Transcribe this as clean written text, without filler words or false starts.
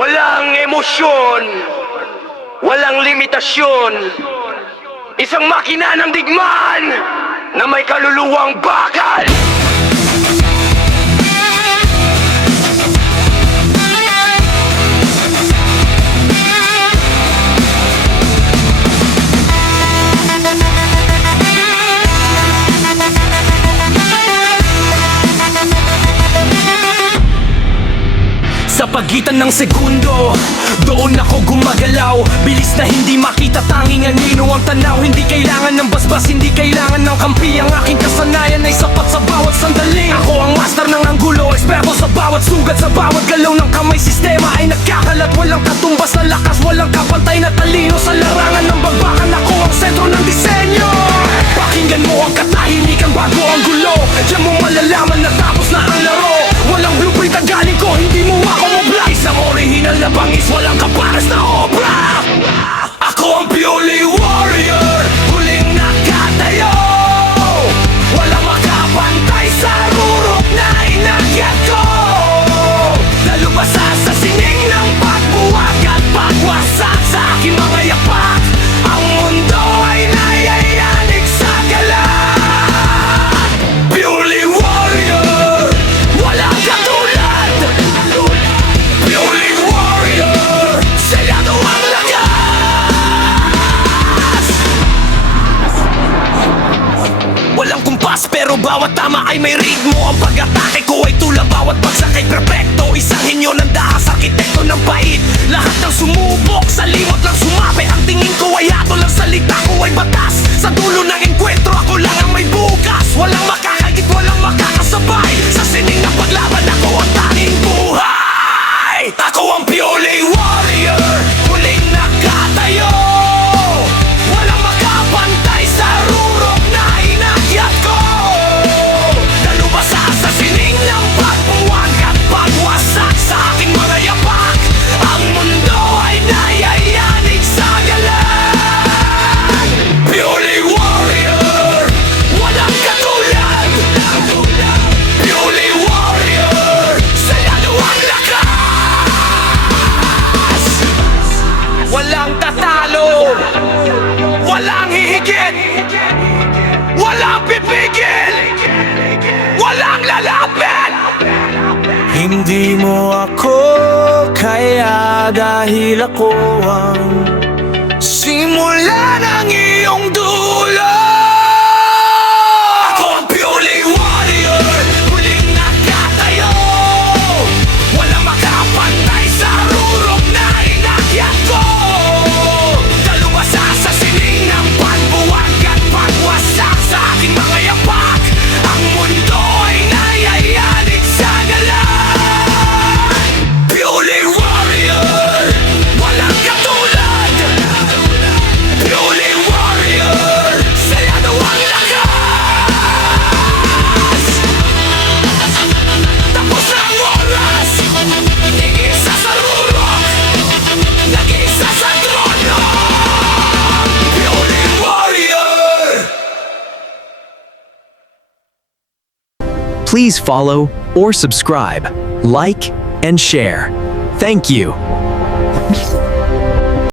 Walang emosyon, walang limitasyon. Isang makina ng digmaan na may kaluluwang bakal. Sa pagitan ng segundo, doon ako gumagalaw. Bilis na hindi makita, tanging anino ang tanaw. Hindi kailangan ng basbas, hindi kailangan ng kampi. Ang aking kasanayan ay sapat sa bawat sandali. Ako ang master ng anggulo, eksperto sa bawat sugat. Sa bawat galaw ng kamay, sistema ay nagkakalat. Walang katumbas na lakas, walang kapantay na talino. Sa larangan ng bagbakan, ako ang sentro ng disenyo. Pakinggan mo ang katahimikan bago ang gulo. Diyan mo malalaman na tapos na ang laro. Walang blueprint ang galing ko, hindi mo ako mabla. Isang original na bangis, walang kapares na obra. Ako ang Pioli Warrior, huling nakatayo. Walang makapantay sa rurok na inakyat ko. Nalubasa sa sining ng pagbuwag at pagwasak sa aking mga yapak. Ang mundo ay nayayanig sa galat. Pioli Warrior, walang katulad. Pioli Warrior, selado ang lakas. Walang kumpas pero bawat tama ay may ritmo. Ang pag-atake ko ay tula bawat bagsak ay perpekto. Isang henyo ng dahas, arkitekto ng pait. Lahat ng sumubok, sa limot lang sumapi. Ang tingin ko ay atol, ang salita ko ay batas. Sa dulo ng enkwentro, ako lang ang may bukas. Walang makakagit, walang makakasabay. Sa sining ng paglaban, ako ang tanging buhay. Ako ang Pioli Warrior, huling nakatayo. Walang makapantay sa rurok na inakyat ko. Nalubasa sa sining ng pagbuwag at pagwasak sa aking mga yapak. Ang mundo ay nayayanig sa galan. Pioli Warrior, walang katulad. Pioli Warrior, selado ang lakas. Walang tatalo, walang hihigit, walang pipigil, walang lalapit. Hindi mo ako kaya dahil ako ang simula ng iyong dulo. Ako ang Pioli Warrior, huling nakatayo. Walang makapantay sa rurok na inakyat ko. Dalubasa sa sining ng pagbuwag at pagwasak sa aking mga yapak. Ang mundo ay nayayanig sa galan. Pioli Warrior, walang katulad. Pioli Warrior, selado ang lakas. Tapos na ang oras, nag-isa sa rurok, nag-isa sa trono. Pioli Warrior. Please follow or subscribe, like, and share. Thank you.